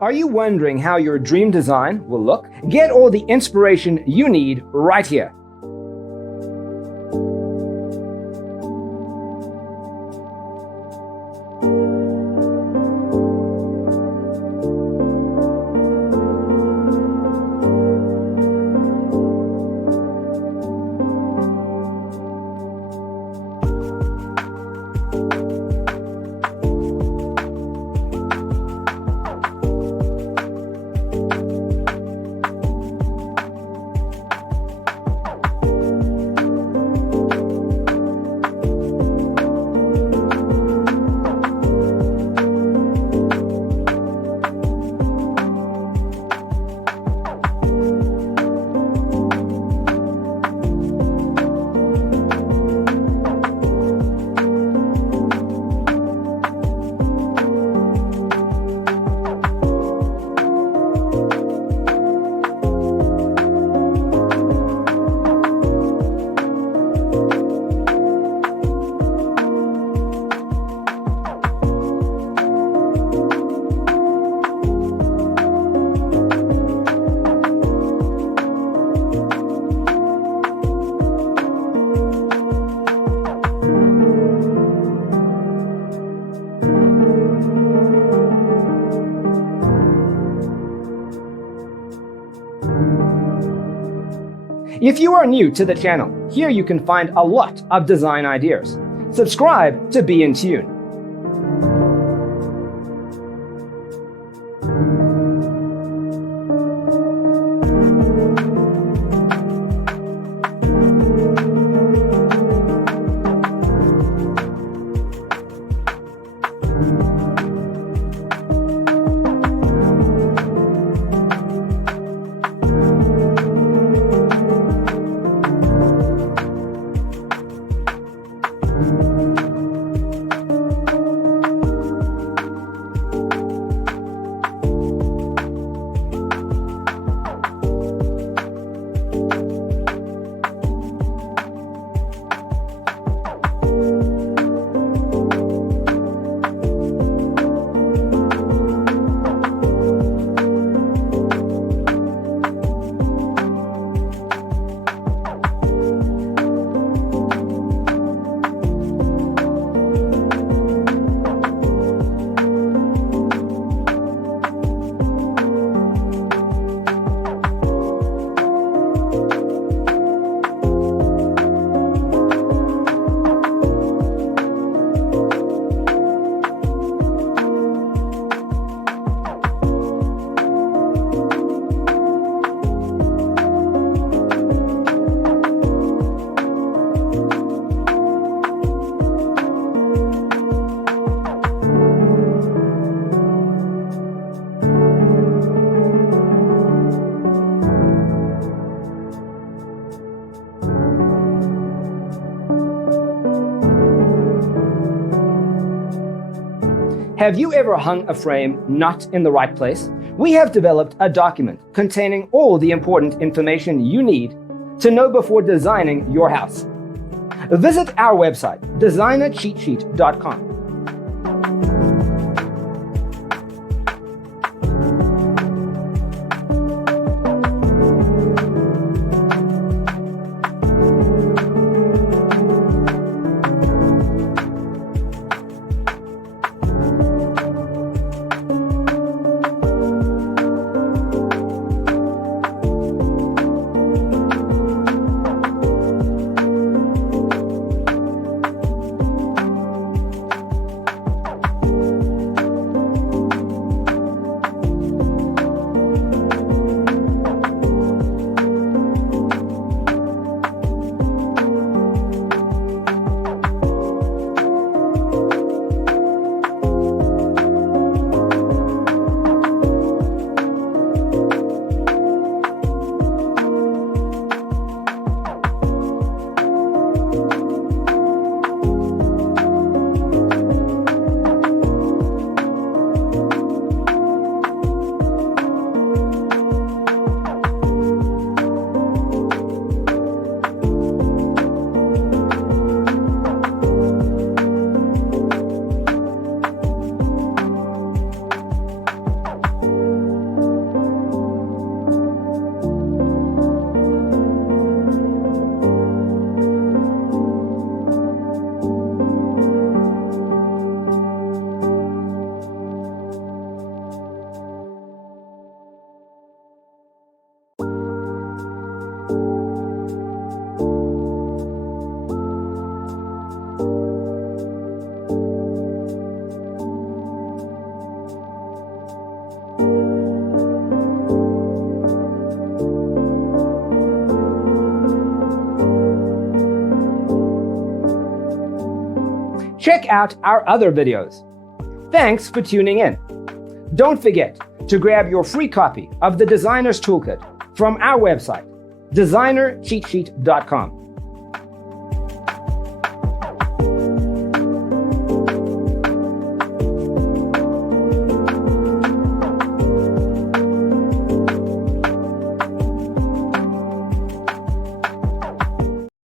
Are you wondering how your dream design will look? Get all the inspiration you need right here. If you are new to the channel, here you can find a lot of design ideas. Subscribe to be in tune. Have you ever hung a frame not in the right place? We have developed a document containing all the important information you need to know before designing your house. Visit our website, designercheatsheet.com. Check out our other videos. Thanks for tuning in. Don't forget to grab your free copy of the Designer's Toolkit from our website, designercheatsheet.com.